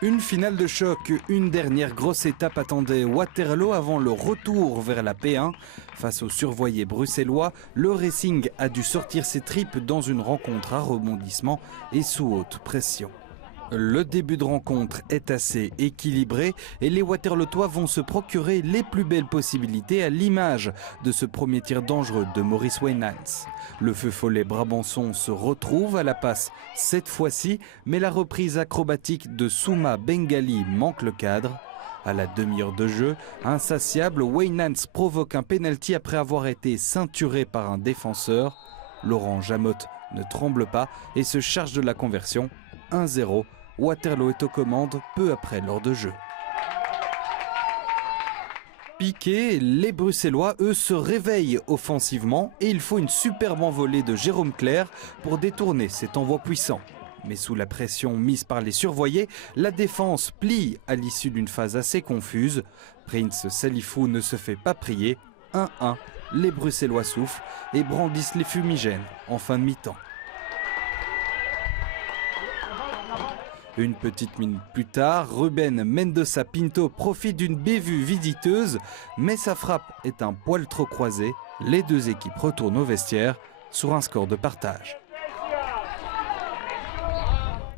Une finale de choc, une dernière grosse étape attendait Waterloo avant le retour vers la P1. Face aux survoyés bruxellois, le Racing a dû sortir ses tripes dans une rencontre à rebondissement et sous haute pression. Le début de rencontre est assez équilibré et les Waterlootois vont se procurer les plus belles possibilités à l'image de ce premier tir dangereux de Maurice Wijnants. Le feu follet brabançon se retrouve à la passe cette fois-ci, mais la reprise acrobatique de Souma Bengali manque le cadre. À la demi-heure de jeu, insatiable, Wijnants provoque un pénalty après avoir été ceinturé par un défenseur. Laurent Jamotte ne tremble pas et se charge de la conversion. 1-0. Waterloo est aux commandes peu après l'heure de jeu. Piqués, les Bruxellois, eux, se réveillent offensivement et il faut une superbe envolée de Jérôme Clair pour détourner cet envoi puissant. Mais sous la pression mise par les survoyés, la défense plie à l'issue d'une phase assez confuse. Prince Salifou ne se fait pas prier. 1-1, les Bruxellois soufflent et brandissent les fumigènes en fin de mi-temps. Une petite minute plus tard, Ruben Mendoza Pinto profite d'une bévue visiteuse, mais sa frappe est un poil trop croisée. Les deux équipes retournent au vestiaire sur un score de partage.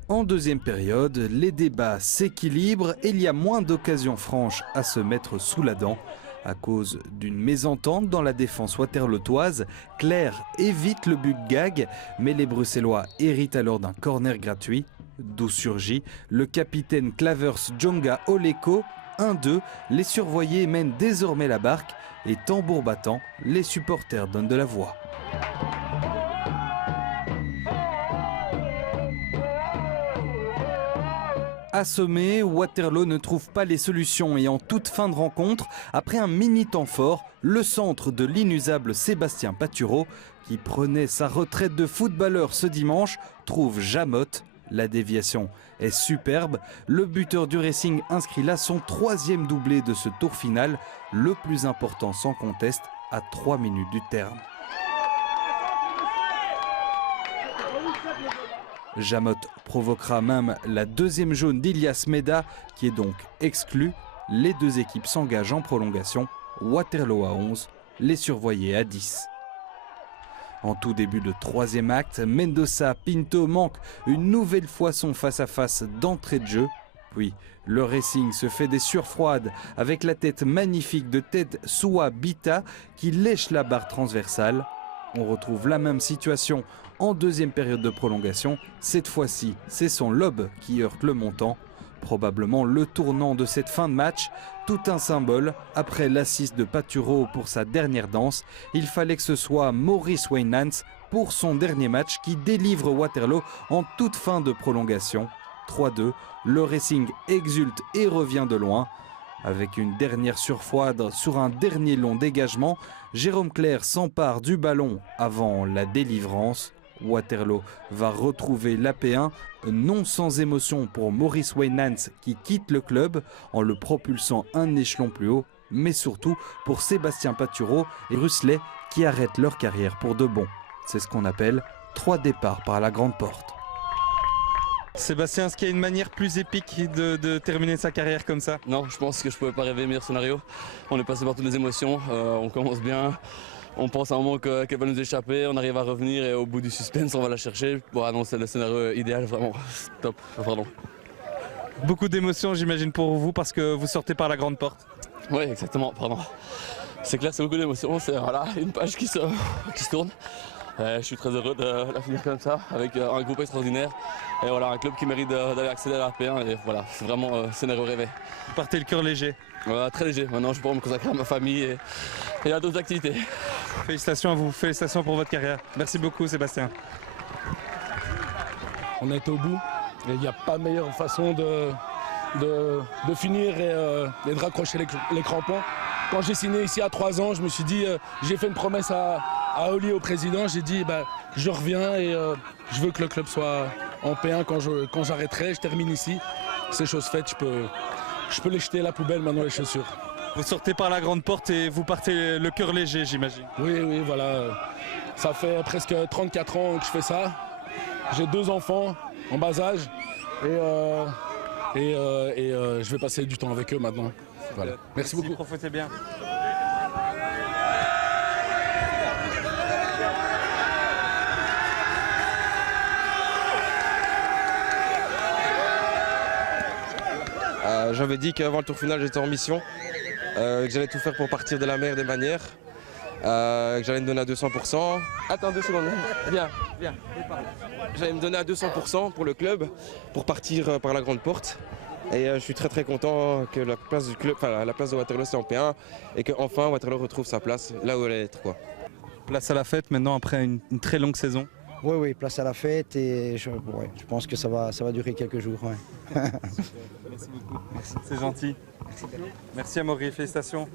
En deuxième période, les débats s'équilibrent et il y a moins d'occasions franches à se mettre sous la dent. À cause d'une mésentente dans la défense waterlootoise, Claire évite le but gag, mais les Bruxellois héritent alors d'un corner gratuit. D'où surgit le capitaine Clavers Djonga Oleko. 1-2, les survoyés mènent désormais la barque et tambour battant, les supporters donnent de la voix. Assommé, Waterloo ne trouve pas les solutions et en toute fin de rencontre, après un mini temps fort, le centre de l'inusable Sébastien Patureau, qui prenait sa retraite de footballeur ce dimanche, trouve Jamotte. La déviation est superbe. Le buteur du Racing inscrit là son troisième doublé de ce tour final, le plus important sans conteste, à 3 minutes du terme. Jamotte provoquera même la deuxième jaune d'Ilias Meda, qui est donc exclu. Les deux équipes s'engagent en prolongation. Waterloo à 11, les survoyés à 10. En tout début de troisième acte, Mendoza Pinto manque une nouvelle fois son face-à-face d'entrée de jeu. Puis, le Racing se fait des surfroides avec la tête magnifique de Ted Soua Bita qui lèche la barre transversale. On retrouve la même situation en deuxième période de prolongation. Cette fois-ci, c'est son lob qui heurte le montant. Probablement le tournant de cette fin de match, tout un symbole. Après l'assist de Patureau pour sa dernière danse, il fallait que ce soit Maurice Wijnants pour son dernier match qui délivre Waterloo en toute fin de prolongation. 3-2, le Racing exulte et revient de loin. Avec une dernière surfroide sur un dernier long dégagement, Jérôme Clair s'empare du ballon avant la délivrance. Waterloo va retrouver l'AP1, non sans émotion pour Maurice Wijnants qui quitte le club en le propulsant un échelon plus haut, mais surtout pour Sébastien Patureau et Ruslet qui arrêtent leur carrière pour de bon. C'est ce qu'on appelle 3 départs par la grande porte. Sébastien, est-ce qu'il y a une manière plus épique de terminer sa carrière comme ça? Non, je pense que je ne pouvais pas rêver meilleur scénario. On est passé par toutes les émotions, on commence bien. On pense à un moment qu'elle va nous échapper, on arrive à revenir et au bout du suspense, on va la chercher. Bon, non, c'est le scénario idéal, vraiment top. Pardon. Beaucoup d'émotions, j'imagine, pour vous parce que vous sortez par la grande porte. Oui, exactement, pardon. C'est clair, c'est beaucoup d'émotions, c'est voilà, une page qui se tourne. Je suis très heureux de la finir comme ça, avec un groupe extraordinaire. Et voilà, un club qui mérite d'aller accéder à la P1. Et voilà, c'est vraiment un scénario rêvé. Vous partez le cœur léger? Très léger. Maintenant, je pourrais me consacrer à ma famille et à d'autres activités. Félicitations à vous, félicitations pour votre carrière. Merci beaucoup, Sébastien. On est au bout. Et il n'y a pas meilleure façon de finir et de raccrocher les crampons. Quand j'ai signé ici à 3 ans, je me suis dit, j'ai fait une promesse à Oli, au président, j'ai dit je reviens et je veux que le club soit en P1 quand j'arrêterai, je termine ici. C'est chose faite, je peux les jeter à la poubelle maintenant les chaussures. Vous sortez par la grande porte et vous partez le cœur léger, j'imagine. Oui, voilà. Ça fait presque 34 ans que je fais ça. J'ai 2 enfants en bas âge et et je vais passer du temps avec eux maintenant. Voilà. Merci beaucoup. Profitez bien. J'avais dit qu'avant le tour final j'étais en mission, que j'allais tout faire pour partir de la meilleure des manières, que j'allais me donner à 200%. Attends 2 secondes, viens. J'allais me donner à 200% pour le club, pour partir par la grande porte. Et je suis très content que la place du club, enfin la place de Waterloo c'est en P1 et qu'enfin Waterloo retrouve sa place là où elle allait être, quoi. Place à la fête maintenant après une très longue saison. Oui, place à la fête et je pense que ça va durer quelques jours. Ouais. Merci beaucoup. C'est gentil. Merci Amaury, félicitations.